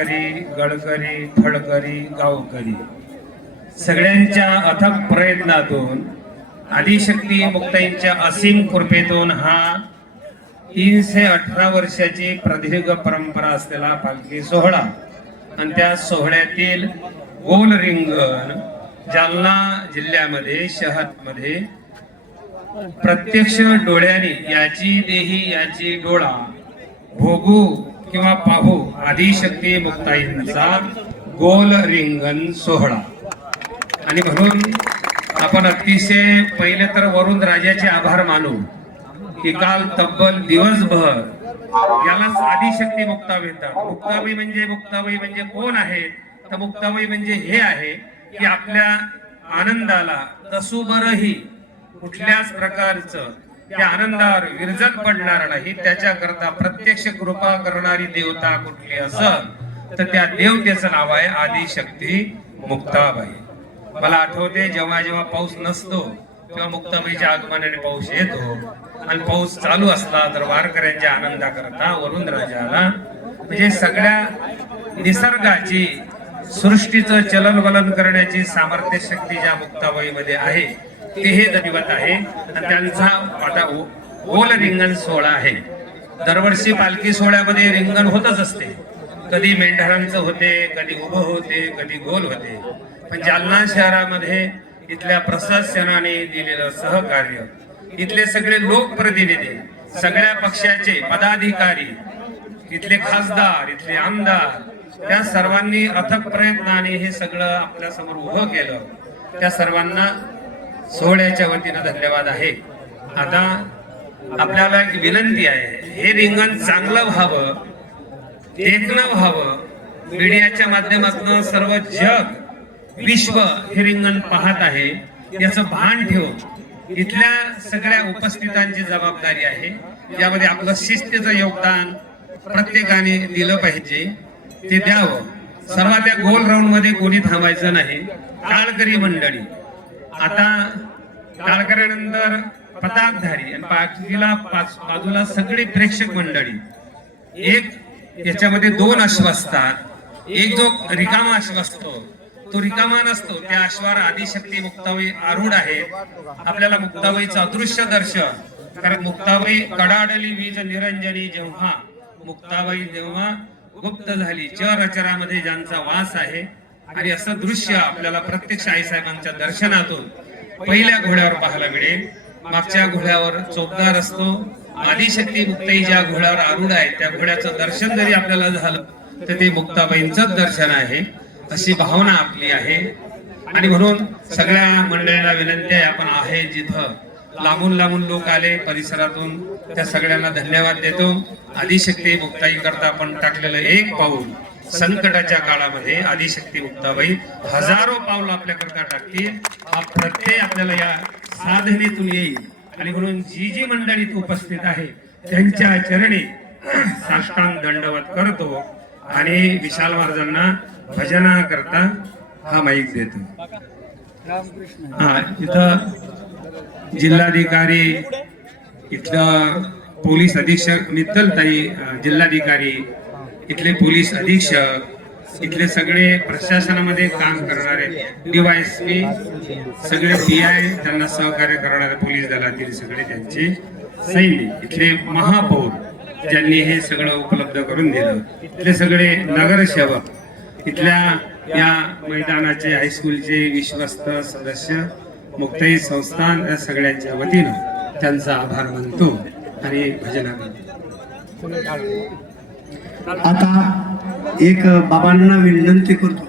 गडकरी फडकरी गावकरी सगळ्यांच्या अथक प्रयत्नातून आदिशक्ती मुक्ताईंच्या असीम कृपेतून हा 318 वर्षाची प्रदीर्घ परंपरा असलेला पालखी सोहळा आणि त्या सोहळ्यातील गोल रिंगण जालना जिल्ह्यामध्ये शहरामध्ये प्रत्यक्ष डोळ्याने याची देही याची डोळा भोगू किंवा पाहू आदिशक्ती मुक्ताईंचा गोल रिंगण सोहळा। आणि म्हणून आपण अतिशय पहिले तर वरुण राजाचे आभार मानू की काल तब्बल दिवसभर यालाच आदिशक्ती मुक्ताबाई म्हणतात। मुक्ताबाई म्हणजे कोण आहे तर मुक्ताबाई म्हणजे हे आहे की आपल्या आनंदाला तसूभरही कुठल्याच प्रकारचं त्या आनंदावर विरजन पडणार नाही, त्याच्याकरता प्रत्यक्ष कृपा करणारी देवता कुठली असेल तर त्या देवतेचं नाव आहे आदिशक्ती मुक्ताबाई। मला आठवते जेव्हा जेव्हा पाऊस नसतो तेव्हा मुक्ताबाईच्या आगमनाने पाऊस येतो आणि पाऊस चालू असला तर वारकऱ्यांच्या आनंदाकरता वरुण राजाला म्हणजे सगळ्या निसर्गाची सृष्टीचं चलनवलन करण्याची सामर्थ्य शक्ती ज्या मुक्ताबाईमध्ये आहे ते हे दैवत आहे। आणि त्यांचा आता गोल रिंगण सोहळा आहे। दरवर्षी पालखी सोहळ्यामध्ये रिंगण होतच असते, कधी मेंढरांचं होते, कधी उभं होते, कधी गोल होते। पण जालना शहरामध्ये इथल्या प्रशासनाने दिलेलं सहकार्य, इथले सगळे लोकप्रतिनिधी, सगळ्या पक्षाचे पदाधिकारी, इथले खासदार, इथले आमदार, त्या सर्वांनी अथक प्रयत्नाने हे सगळं आपल्या समोर उभं केलं। त्या सर्वांना सोहळ्याच्या वतीनं धन्यवाद आहे। आता आपल्याला एक विनंती आहे, हे रिंगण चांगलं व्हावं, देखणं व्हावं, मीडियाच्या माध्यमातून सर्व जग विश्व हे रिंगण पाहत आहे याचं भान ठेवून इथल्या सगळ्या उपस्थितांची जबाबदारी आहे। यामध्ये आपलं शिस्तीचं योगदान प्रत्येकाने दिलं पाहिजे, ते द्यावं। सर्वात त्या गोल राऊंड मध्ये कोणी थांबायचं नाही। टाळकरी मंडळी, आता टाळकऱ्यानंतर पताकधारी आणि बाजूला सगळी प्रेक्षक मंडळी, एक याच्यामध्ये 2 अश्व असतात, एक जो रिकामा अश्व असतो तो रिकामा नसतो, त्या अश्वावर आदिशक्ती मुक्ताबाई आरूढ आहे। आपल्याला मुक्ताबाईचं अदृश्य दर्शन, कारण मुक्ताबाई कडाडली वीज निरंजनी, जेव्हा मुक्ताबाई जेव्हा गुप्त झाली चराचरामध्ये ज्यांचा वास आहे, आणि असं दृश्य आपल्याला प्रत्यक्ष आईसाहेबांच्या दर्शनातून पहिल्या घोड्यावर पाहायला मिळेल। मागच्या घोड्यावर चोपदार असतो, आदिशक्ती मुक्ताई ज्या घोड्यावर आरूढ आहे त्या घोड्याचं दर्शन जरी आपल्याला झालं तर ते मुक्ताबाईंचंच दर्शन आहे, अशी भावना आपली आहे। आणि म्हणून सगळ्या मंडळीला विनंती आहे, आपण आहे जिथं लांबून लांबून लोक आले परिसरातून, त्या सगळ्यांना धन्यवाद देतो। आदिशक्ती मुक्ताई करता आपण टाकलेलं एक पाऊल, संकटाच्या काळामध्ये आदिशक्ती मुक्ताबाई हजारो पाऊल आपल्याकरता टाकतील, हा प्रत्यय आपल्याला या साधनेतून येईल। आणि म्हणून जी मंडळी उपस्थित आहे त्यांच्या चरणी साष्टांग दंडवत करतो आणि विशाल महाराजांना भजना करता हा माईक देतो। इथं जिल्हाधिकारी, इथलं पोलीस अधीक्षक मित्तलताई, जिल्हाधिकारी, इथले पोलीस अधीक्षक, इथले सगळे प्रशासनामध्ये काम करणारे DYSP, सगळे PI, त्यांना सहकार्य करणारे पोलीस दलातील सगळे त्यांचे सैनिक, इथले महापौर ज्यांनी हे सगळं उपलब्ध करून दिलं, इथले सगळे नगरसेवक, इथल्या या मैदानाचे हायस्कूलचे विश्वस्त सदस्य, मुक्ताई संस्थान, या सगळ्यांच्या वतीनं त्यांचा आभार मानतो आणि भजना करतो। आता एक बाबांना विनंती करतो।